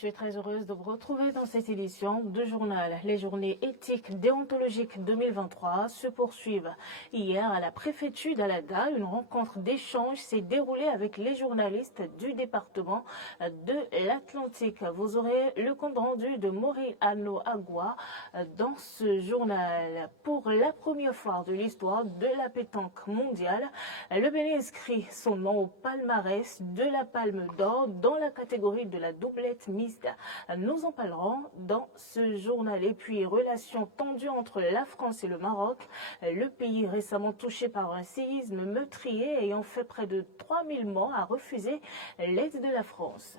suis très heureuse de vous retrouver dans cette édition de journal. Les journées éthiques déontologiques 2023 se poursuivent. Hier, à la préfecture d'Alada, une rencontre d'échange s'est déroulée avec les journalistes du département de l'Atlantique. Vous aurez le compte rendu de Morillano Agua dans ce journal. Pour la première fois de l'histoire de la pétanque mondiale, le Bénin inscrit son nom au palmarès de la Palme d'Or dans la catégorie de la doublette mixte. Nous en parlerons dans ce journal. Et puis, relations tendues entre la France et le Maroc. Le pays récemment touché par un séisme meurtrier ayant fait près de 3000 morts a refusé l'aide de la France.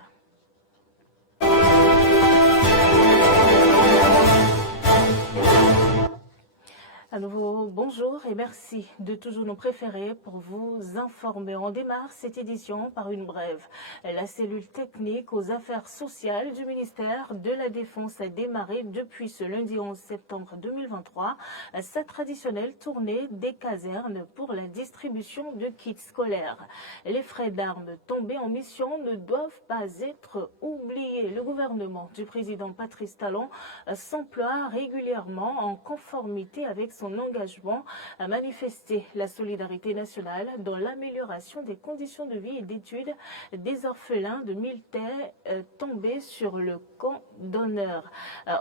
À nouveau, bonjour et merci de toujours nous préférer pour vous informer. On démarre cette édition par une brève. La cellule technique aux affaires sociales du ministère de la Défense a démarré depuis ce lundi 11 septembre 2023 sa traditionnelle tournée des casernes pour la distribution de kits scolaires. Les frais d'armes tombés en mission ne doivent pas être oubliés. Le gouvernement du président Patrice Talon s'emploie régulièrement en conformité avec son engagement à manifester la solidarité nationale dans l'amélioration des conditions de vie et d'études des orphelins de militaires tombés sur le camp d'honneur.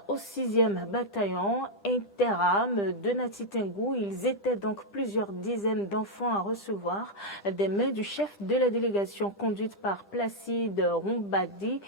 Au 6e bataillon Interam de Natitingou, ils étaient donc plusieurs dizaines d'enfants à recevoir des mains du chef de la délégation conduite par Placide Rombadi,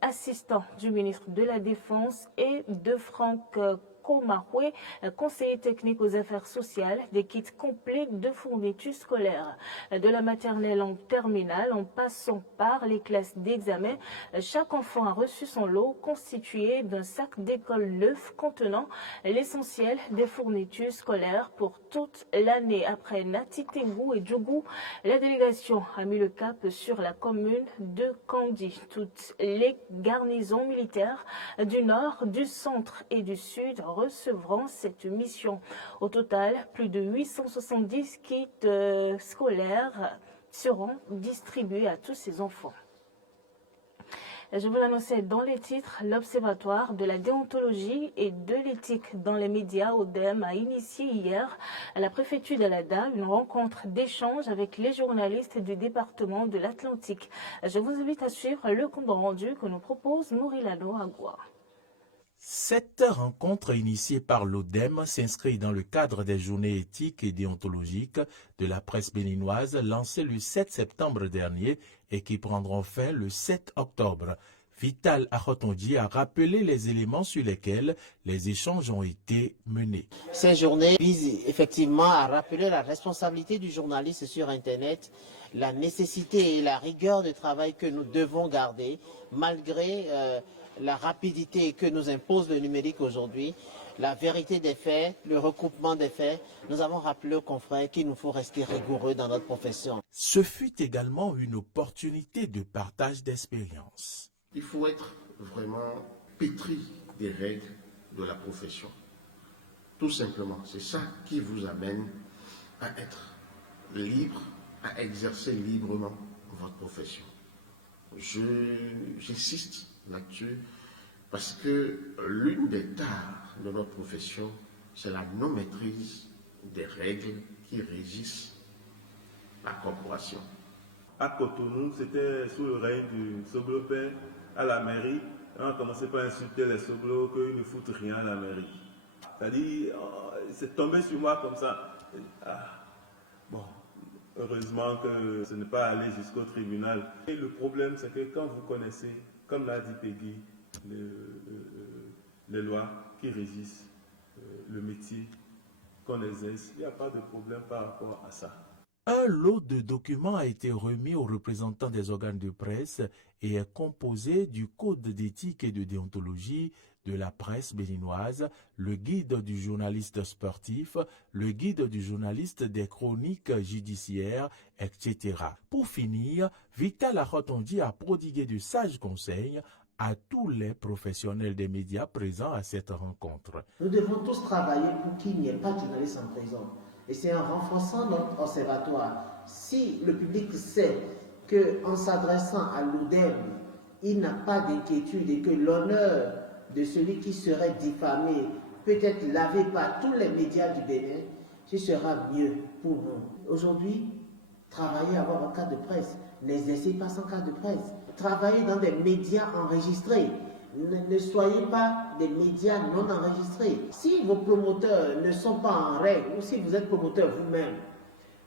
assistant du ministre de la Défense, et de Franck Komarwe, conseiller technique aux affaires sociales, des kits complets de fournitures scolaires. De la maternelle en terminale, en passant par les classes d'examen, chaque enfant a reçu son lot constitué d'un sac d'école neuf contenant l'essentiel des fournitures scolaires pour toute l'année. Après Natitingou et Djougou, la délégation a mis le cap sur la commune de Kandi. Toutes les garnisons militaires du nord, du centre et du sud recevront cette mission. Au total, plus de 870 kits scolaires seront distribués à tous ces enfants. Je vous l'annonçais dans les titres, l'Observatoire de la déontologie et de l'éthique dans les médias, ODEM, a initié hier à la préfecture d'Alada une rencontre d'échange avec les journalistes du département de l'Atlantique. Je vous invite à suivre le compte rendu que nous propose Morillano Agua. Cette rencontre initiée par l'ODEM s'inscrit dans le cadre des journées éthiques et déontologiques de la presse béninoise lancées le 7 septembre dernier et qui prendront fin le 7 octobre. Vital Akhotondi a rappelé les éléments sur lesquels les échanges ont été menés. Ces journées visent effectivement à rappeler la responsabilité du journaliste sur Internet, la nécessité et la rigueur de travail que nous devons garder malgré la rapidité que nous impose le numérique aujourd'hui, la vérité des faits, le recoupement des faits. Nous avons rappelé aux confrères qu'il nous faut rester rigoureux dans notre profession. Ce fut également une opportunité de partage d'expérience. Il faut être vraiment pétri des règles de la profession. Tout simplement, c'est ça qui vous amène à être libre, à exercer librement votre profession. J'insiste là-dessus parce que l'une des tares de notre profession, c'est la non-maîtrise des règles qui régissent la corporation. À Cotonou, c'était sous le règne du Soglo-Père à la mairie. On a commencé par insulter les Soglos qu'ils ne foutent rien à la mairie. C'est-à-dire, c'est tombé sur moi comme ça. Bon, heureusement que ce n'est pas allé jusqu'au tribunal. Et le problème, c'est que quand vous connaissez, comme l'a dit Peggy, les lois qui régissent le métier qu'on exerce, il n'y a pas de problème par rapport à ça. Un lot de documents a été remis aux représentants des organes de presse et est composé du code d'éthique et de déontologie de la presse béninoise, le guide du journaliste sportif, le guide du journaliste des chroniques judiciaires, etc. Pour finir, Vital Akhotondi a prodigué de sages conseils à tous les professionnels des médias présents à cette rencontre. Nous devons tous travailler pour qu'il n'y ait pas de journalistes en prison. Et c'est en renforçant notre observatoire, si le public sait qu'en s'adressant à l'ODEM, il n'a pas d'inquiétude et que l'honneur de celui qui serait diffamé, peut-être lavé par tous les médias du Bénin, ce sera mieux pour nous. Aujourd'hui, travaillez à avoir un cadre de presse, n'exercez pas sans cadre de presse. Travaillez dans des médias enregistrés. Ne soyez pas des médias non enregistrés. Si vos promoteurs ne sont pas en règle, ou si vous êtes promoteur vous-même,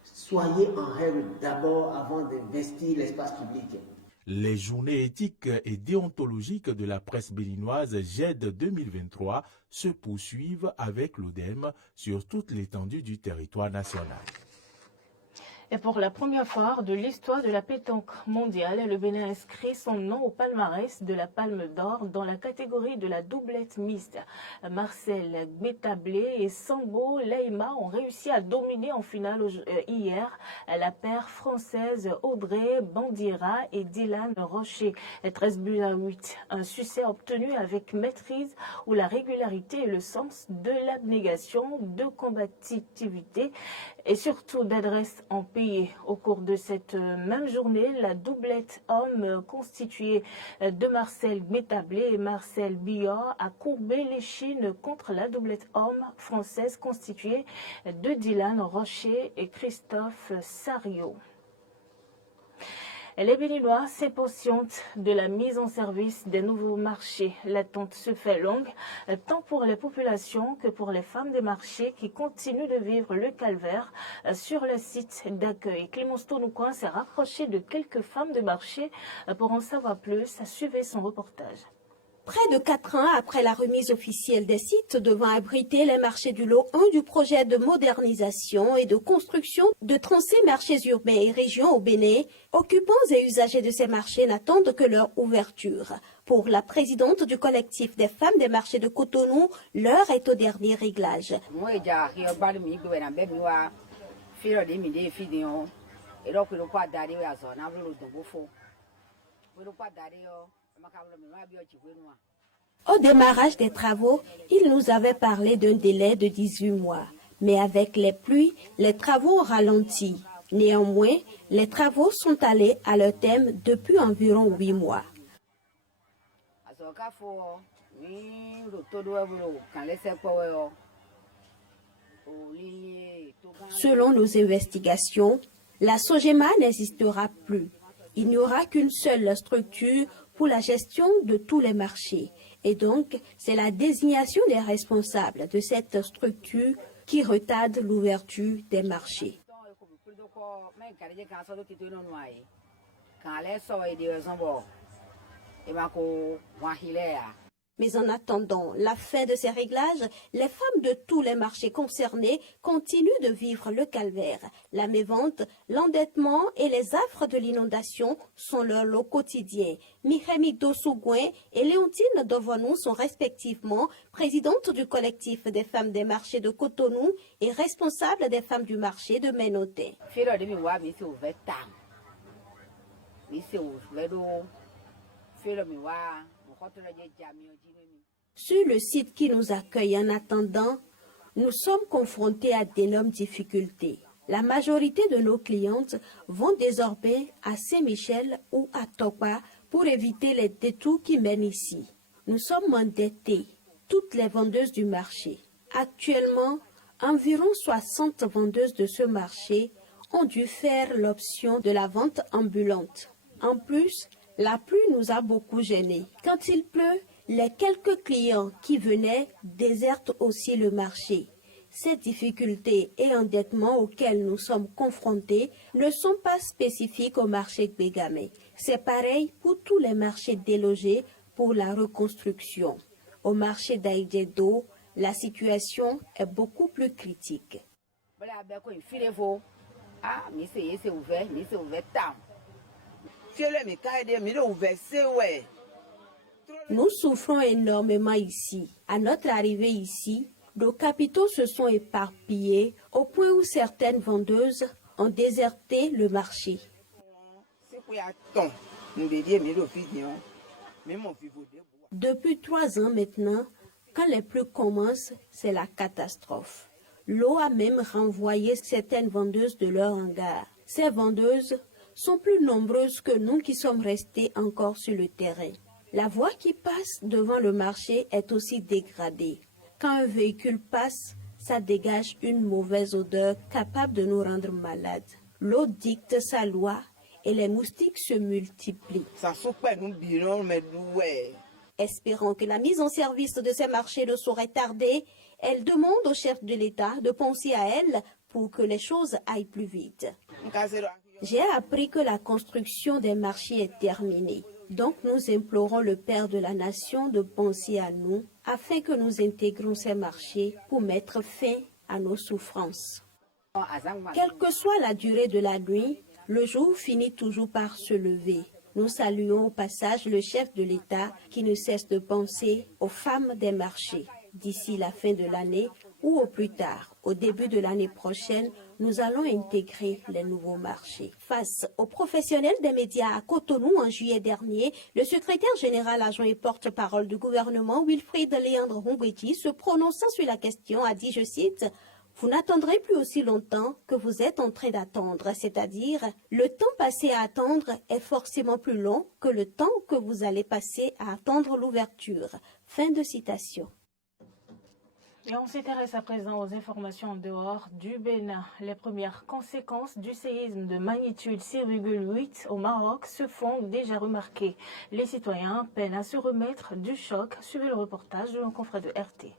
soyez en règle d'abord avant d'investir l'espace public. Les journées éthiques et déontologiques de la presse béninoise GED 2023 se poursuivent avec l'ODEM sur toute l'étendue du territoire national. Et pour la première fois de l'histoire de la pétanque mondiale, le Bénin inscrit son nom au palmarès de la Palme d'Or dans la catégorie de la doublette mixte. Marcel Gbetablé et Sambo Leima ont réussi à dominer en finale hier la paire française Audrey Bandira et Dylan Rocher. 13-8, un succès obtenu avec maîtrise où la régularité et le sens de l'abnégation, de combativité et surtout d'adresse en pays. Au cours de cette même journée, la doublette homme constituée de Marcel Gbetablé et Marcel Bior a courbé l'échine contre la doublette homme française constituée de Dylan Rocher et Christophe Sario. Les Béninois s'impatientent de la mise en service des nouveaux marchés. L'attente se fait longue, tant pour les populations que pour les femmes des marchés qui continuent de vivre le calvaire sur le site d'accueil. Clémence Tonoukouan s'est rapproché de quelques femmes de marché pour en savoir plus. Suivez son reportage. Près de 4 ans après la remise officielle des sites devant abriter les marchés du lot 1 du projet de modernisation et de construction de 36 marchés urbains et régions au Bénin, occupants et usagers de ces marchés n'attendent que leur ouverture. Pour la présidente du collectif des femmes des marchés de Cotonou, l'heure est au dernier réglage. Au démarrage des travaux, il nous avait parlé d'un délai de 18 mois. Mais avec les pluies, les travaux ont ralenti. Néanmoins, les travaux sont allés à leur terme depuis environ 8 mois. Selon nos investigations, la Sogema n'existera plus. Il n'y aura qu'une seule structure pour la gestion de tous les marchés. Et donc, c'est la désignation des responsables de cette structure qui retarde l'ouverture des marchés. Mais en attendant la fin de ces réglages, les femmes de tous les marchés concernés continuent de vivre le calvaire. La mévente, l'endettement et les affres de l'inondation sont leur lot quotidien. Mireille Dossougoin et Léontine Dovonou sont respectivement présidentes du collectif des femmes des marchés de Cotonou et responsables des femmes du marché de Ménoté. Sur le site qui nous accueille en attendant, nous sommes confrontés à d'énormes difficultés. La majorité de nos clientes vont désormais à Saint-Michel ou à Topa pour éviter les détours qui mènent ici. Nous sommes endettés, toutes les vendeuses du marché. Actuellement, environ 60 vendeuses de ce marché ont dû faire l'option de la vente ambulante. En plus, la pluie nous a beaucoup gênés. Quand il pleut, les quelques clients qui venaient désertent aussi le marché. Ces difficultés et endettements auxquels nous sommes confrontés ne sont pas spécifiques au marché Gbégamé. C'est pareil pour tous les marchés délogés pour la reconstruction. Au marché d'Aïdjedo, la situation est beaucoup plus critique. Nous souffrons énormément ici. À notre arrivée ici, nos capitaux se sont éparpillés au point où certaines vendeuses ont déserté le marché. Depuis 3 ans maintenant, quand les pluies commencent, c'est la catastrophe. L'eau a même renvoyé certaines vendeuses de leur hangar. Ces vendeuses sont plus nombreuses que nous qui sommes restés encore sur le terrain. La voie qui passe devant le marché est aussi dégradée. Quand un véhicule passe, ça dégage une mauvaise odeur capable de nous rendre malades. L'eau dicte sa loi et les moustiques se multiplient. Espérant que la mise en service de ces marchés ne saurait tarder, elle demande au chef de l'État de penser à elle pour que les choses aillent plus vite. J'ai appris que la construction des marchés est terminée. Donc nous implorons le Père de la Nation de penser à nous afin que nous intégrions ces marchés pour mettre fin à nos souffrances. Quelle que soit la durée de la nuit, le jour finit toujours par se lever. Nous saluons au passage le chef de l'État qui ne cesse de penser aux femmes des marchés. D'ici la fin de l'année ou au plus tard, au début de l'année prochaine, nous allons intégrer les nouveaux marchés. Face aux professionnels des médias à Cotonou en juillet dernier, le secrétaire général adjoint et porte-parole du gouvernement, Wilfried Léandre Hongweti, se prononçant sur la question, a dit, je cite, « Vous n'attendrez plus aussi longtemps que vous êtes en train d'attendre, c'est-à-dire le temps passé à attendre est forcément plus long que le temps que vous allez passer à attendre l'ouverture. » Fin de citation. Et on s'intéresse à présent aux informations en dehors du Bénin. Les premières conséquences du séisme de magnitude 6,8 au Maroc se font déjà remarquer. Les citoyens peinent à se remettre du choc. Suivez le reportage de nos confrères de RT.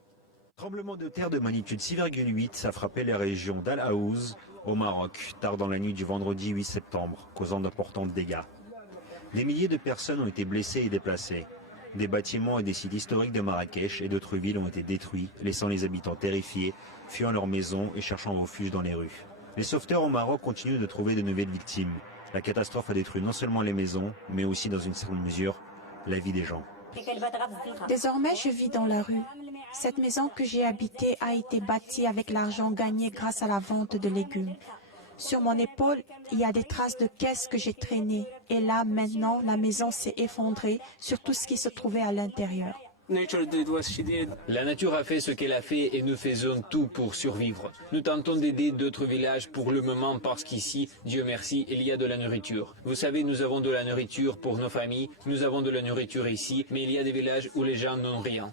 Tremblement de terre de magnitude 6,8 a frappé les régions d'Al Haouz au Maroc, tard dans la nuit du vendredi 8 septembre, causant d'importants dégâts. Des milliers de personnes ont été blessées et déplacées. Des bâtiments et des sites historiques de Marrakech et d'autres villes ont été détruits, laissant les habitants terrifiés, fuyant leurs maisons et cherchant refuge dans les rues. Les sauveteurs au Maroc continuent de trouver de nouvelles victimes. La catastrophe a détruit non seulement les maisons, mais aussi dans une certaine mesure, la vie des gens. Désormais, je vis dans la rue. Cette maison que j'ai habitée a été bâtie avec l'argent gagné grâce à la vente de légumes. Sur mon épaule, il y a des traces de caisses que j'ai traînées. Et là, maintenant, la maison s'est effondrée sur tout ce qui se trouvait à l'intérieur. La nature a fait ce qu'elle a fait et nous faisons tout pour survivre. Nous tentons d'aider d'autres villages pour le moment parce qu'ici, Dieu merci, il y a de la nourriture. Vous savez, nous avons de la nourriture pour nos familles, nous avons de la nourriture ici, mais il y a des villages où les gens n'ont rien.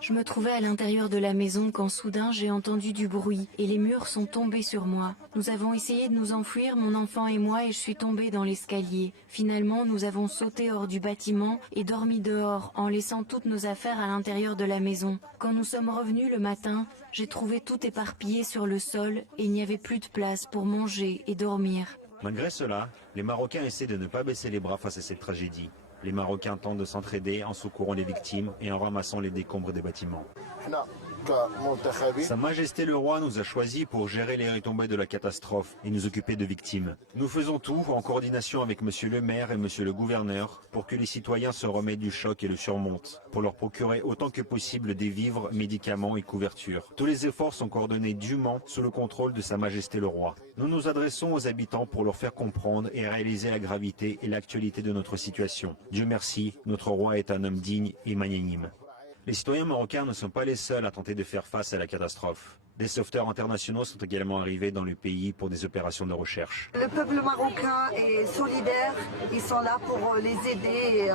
Je me trouvais à l'intérieur de la maison quand soudain j'ai entendu du bruit et les murs sont tombés sur moi. Nous avons essayé de nous enfuir, mon enfant et moi, et je suis tombée dans l'escalier. Finalement, nous avons sauté hors du bâtiment et dormi dehors en laissant toutes nos affaires à l'intérieur de la maison. Quand nous sommes revenus le matin, j'ai trouvé tout éparpillé sur le sol et il n'y avait plus de place pour manger et dormir. Malgré cela, les Marocains essaient de ne pas baisser les bras face à cette tragédie. Les Marocains tentent de s'entraider en secourant les victimes et en ramassant les décombres des bâtiments. Sa Majesté le Roi nous a choisis pour gérer les retombées de la catastrophe et nous occuper de victimes. Nous faisons tout en coordination avec Monsieur le maire et Monsieur le gouverneur pour que les citoyens se remettent du choc et le surmontent, pour leur procurer autant que possible des vivres, médicaments et couvertures. Tous les efforts sont coordonnés dûment sous le contrôle de Sa Majesté le Roi. Nous nous adressons aux habitants pour leur faire comprendre et réaliser la gravité et l'actualité de notre situation. Dieu merci, notre roi est un homme digne et magnanime. Les citoyens marocains ne sont pas les seuls à tenter de faire face à la catastrophe. Des sauveteurs internationaux sont également arrivés dans le pays pour des opérations de recherche. Le peuple marocain est solidaire, ils sont là pour les aider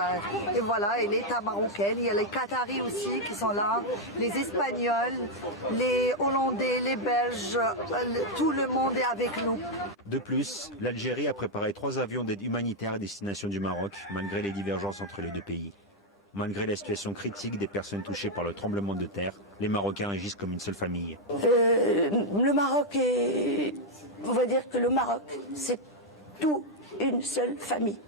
et voilà, et l'État marocain, il y a les Qataris aussi qui sont là, les Espagnols, les Hollandais, les Belges, tout le monde est avec nous. De plus, l'Algérie a préparé 3 avions d'aide humanitaire à destination du Maroc, malgré les divergences entre les deux pays. Malgré la situation critique des personnes touchées par le tremblement de terre, les Marocains agissent comme une seule famille. Le Maroc est... On va dire que le Maroc, c'est tout une seule famille.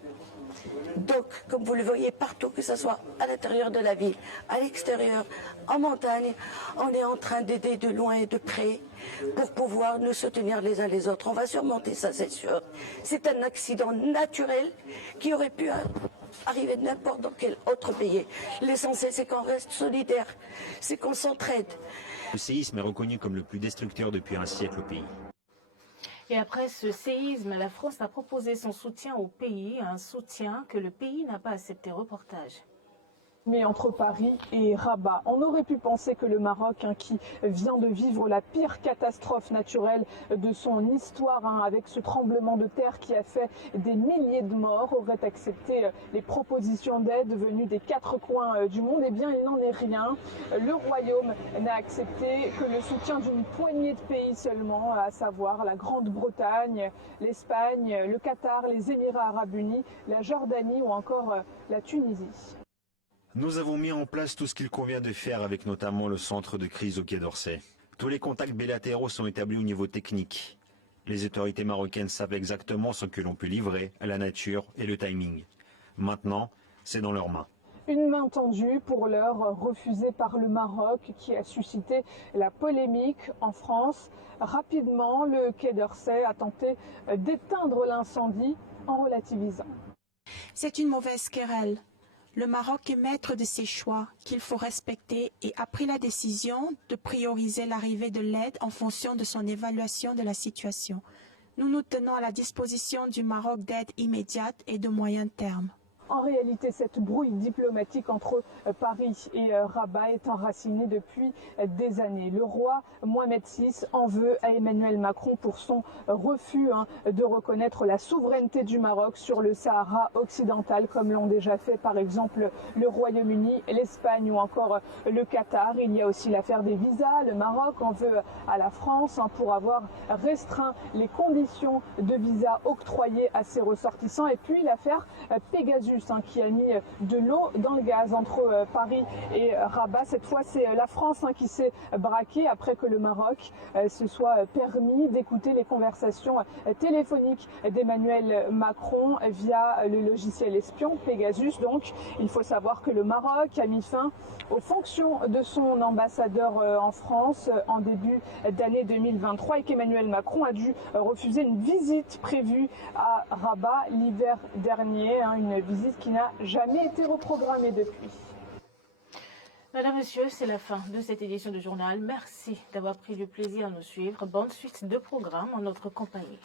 Donc, comme vous le voyez partout, que ce soit à l'intérieur de la ville, à l'extérieur, en montagne, on est en train d'aider de loin et de près pour pouvoir nous soutenir les uns les autres. On va surmonter ça, c'est sûr. C'est un accident naturel qui aurait pu arriver n'importe dans quel autre pays. L'essentiel, c'est qu'on reste solidaire, c'est qu'on s'entraide. Le séisme est reconnu comme le plus destructeur depuis un siècle au pays. Et après ce séisme, la France a proposé son soutien au pays, un soutien que le pays n'a pas accepté. Reportage. Mais entre Paris et Rabat, on aurait pu penser que le Maroc, qui vient de vivre la pire catastrophe naturelle de son histoire, avec ce tremblement de terre qui a fait des milliers de morts, aurait accepté les propositions d'aide venues des 4 coins du monde. Eh bien, il n'en est rien. Le Royaume n'a accepté que le soutien d'une poignée de pays seulement, à savoir la Grande-Bretagne, l'Espagne, le Qatar, les Émirats arabes unis, la Jordanie ou encore la Tunisie. Nous avons mis en place tout ce qu'il convient de faire avec notamment le centre de crise au Quai d'Orsay. Tous les contacts bilatéraux sont établis au niveau technique. Les autorités marocaines savent exactement ce que l'on peut livrer, la nature et le timing. Maintenant, c'est dans leurs mains. Une main tendue pour l'heure refusée par le Maroc qui a suscité la polémique en France. Rapidement, le Quai d'Orsay a tenté d'éteindre l'incendie en relativisant. C'est une mauvaise querelle. Le Maroc est maître de ses choix qu'il faut respecter et a pris la décision de prioriser l'arrivée de l'aide en fonction de son évaluation de la situation. Nous nous tenons à la disposition du Maroc d'aide immédiate et de moyen terme. En réalité, cette brouille diplomatique entre Paris et Rabat est enracinée depuis des années. Le roi Mohamed VI en veut à Emmanuel Macron pour son refus de reconnaître la souveraineté du Maroc sur le Sahara occidental, comme l'ont déjà fait par exemple le Royaume-Uni, l'Espagne ou encore le Qatar. Il y a aussi l'affaire des visas. Le Maroc en veut à la France pour avoir restreint les conditions de visa octroyées à ses ressortissants. Et puis l'affaire Pegasus, qui a mis de l'eau dans le gaz entre Paris et Rabat. Cette fois, c'est la France qui s'est braquée après que le Maroc se soit permis d'écouter les conversations téléphoniques d'Emmanuel Macron via le logiciel espion Pegasus. Donc, il faut savoir que le Maroc a mis fin aux fonctions de son ambassadeur en France en début d'année 2023 et qu'Emmanuel Macron a dû refuser une visite prévue à Rabat l'hiver dernier, une visite qui n'a jamais été reprogrammée depuis. Madame, Monsieur, c'est la fin de cette édition du journal. Merci d'avoir pris du plaisir à nous suivre. Bonne suite de programmes en notre compagnie.